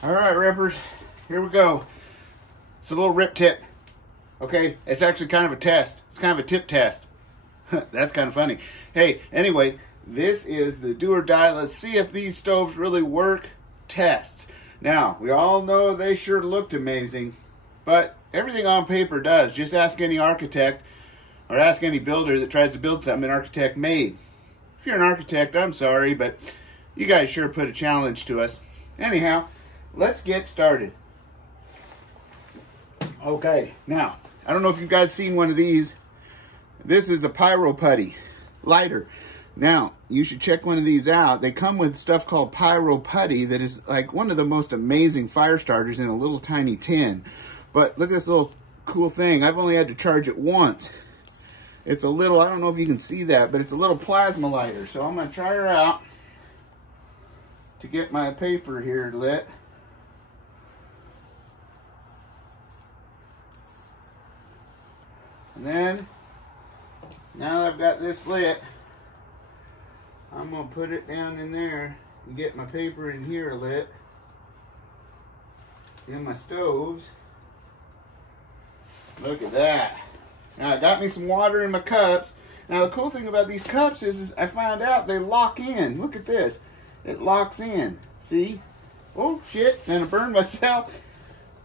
All right, rippers, here we go. It's a little rip tip. Okay, it's actually kind of a test. It's kind of a tip test. That's kind of funny. Hey, anyway, this is the do or die. Let's see if these stoves really work tests. Now, we all know they sure looked amazing, but everything on paper does. Just ask any architect or ask any builder that tries to build something an architect made. If you're an architect, I'm sorry, but you guys sure put a challenge to us. Anyhow, let's get started. Okay, now, I don't know if you guys seen one of these. This is a pyro putty lighter. Now, you should check one of these out. They come with stuff called pyro putty that is like one of the most amazing fire starters in a little tiny tin. But look at this little cool thing. I've only had to charge it once. It's a little, I don't know if you can see that, but it's a little plasma lighter. So I'm going to try her out to get my paper here lit. And then, now that I've got this lit, I'm going to put it down in there and get my paper in here lit in my stoves. Look at that. Now, I got me some water in my cups. Now, the cool thing about these cups is I found out they lock in. Look at this. It locks in. See? Oh, shit. And I burned myself.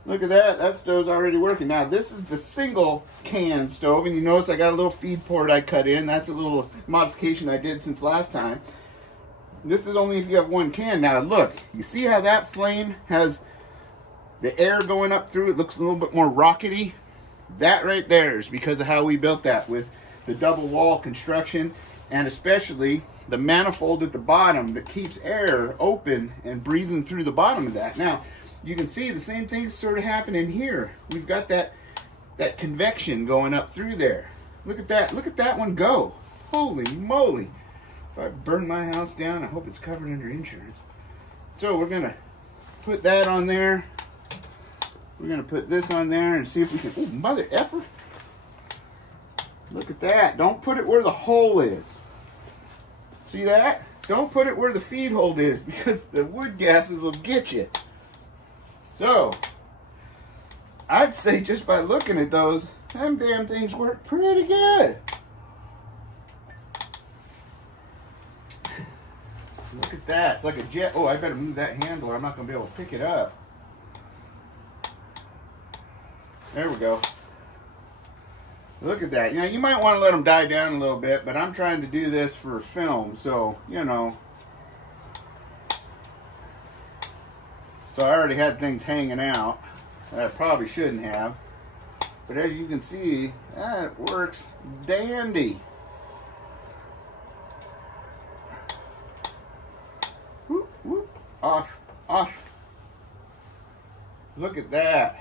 Look at that. That stove's already working. Now, this is the single can stove, and you notice I got a little feed port I cut in. That's a little modification I did since last time. This is only if you have one can. Now, look. You see how that flame has the air going up through? It looks a little bit more rockety. That right there is because of how we built that with the double wall construction, and especially the manifold at the bottom that keeps air open and breathing through the bottom of that. Now, you can see the same thing's sort of happening here. We've got that convection going up through there. Look at that. Look at that one go. Holy moly. If I burn my house down, I hope it's covered under insurance. So we're going to put that on there. We're going to put this on there and see if we can... Oh, mother effer. Look at that. Don't put it where the hole is. See that? Don't put it where the feed hole is because the wood gases will get you. So, I'd say just by looking at those, them damn things work pretty good. Look at that. It's like a jet. Oh, I better move that handle or I'm not going to be able to pick it up. There we go. Look at that. You know, you might want to let them die down a little bit, but I'm trying to do this for film, so, you know. So I already had things hanging out that I probably shouldn't have. But as you can see, that works dandy. Whoop, whoop. Off, off. Look at that.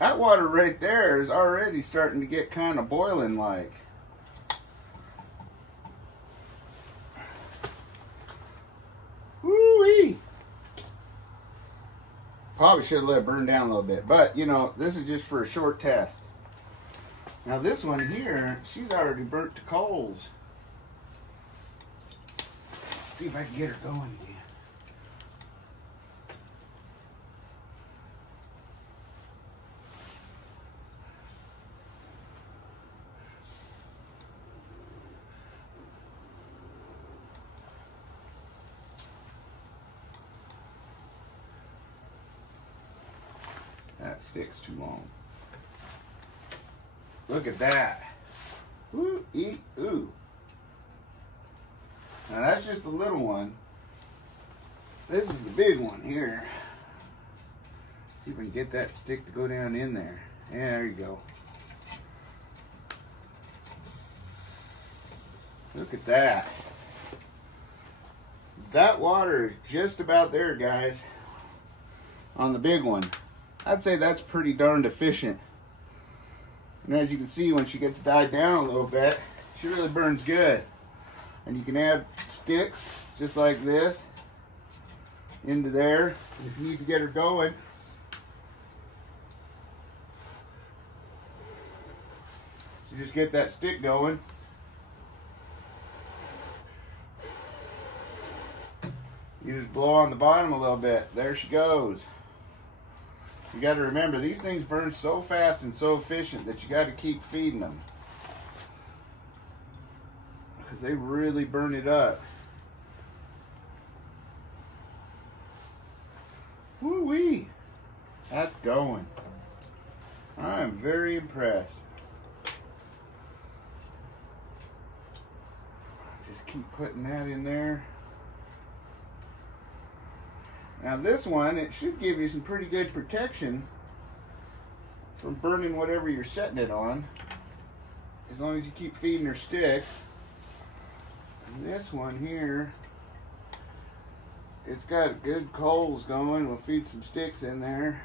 That water right there is already starting to get kind of boiling like. Woo-wee! Probably should have let it burn down a little bit, but you know, this is just for a short test. Now this one here, she's already burnt to coals. Let's see if I can get her going again. That stick's too long. Look at that. Ooh, ee, ooh. Now that's just the little one. This is the big one here. See if we can get that stick to go down in there. Yeah, there you go. Look at that. That water is just about there, guys. On the big one. I'd say that's pretty darned efficient. And as you can see, when she gets died down a little bit, she really burns good. And you can add sticks, just like this, into there. If you need to get her going. You just get that stick going. You just blow on the bottom a little bit. There she goes. You got to remember, these things burn so fast and so efficient that you got to keep feeding them, because they really burn it up. Woo-wee. That's going. I am very impressed. Just keep putting that in there. Now this one, it should give you some pretty good protection from burning whatever you're setting it on, as long as you keep feeding her sticks. And this one here, it's got good coals going. We'll feed some sticks in there.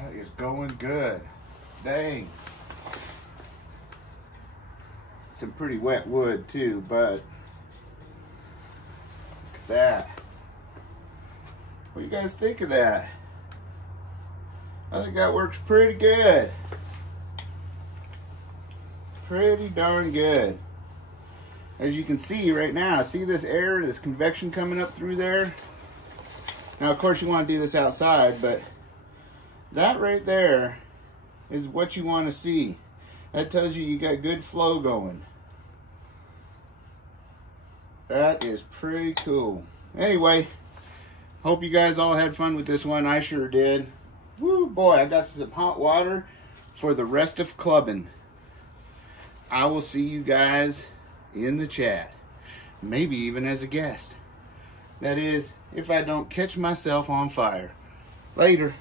That is going good. Dang. Some pretty wet wood too, but look at that. What do you guys think of that? I think that works pretty good. Pretty darn good. As you can see right now, see this air, this convection coming up through there? Now, of course, you want to do this outside, but that right there is what you want to see. That tells you you got good flow going. That is pretty cool. Anyway, hope you guys all had fun with this one. I sure did. Woo, boy, I got some hot water for the rest of clubbing. I will see you guys in the chat. Maybe even as a guest. That is, if I don't catch myself on fire. Later.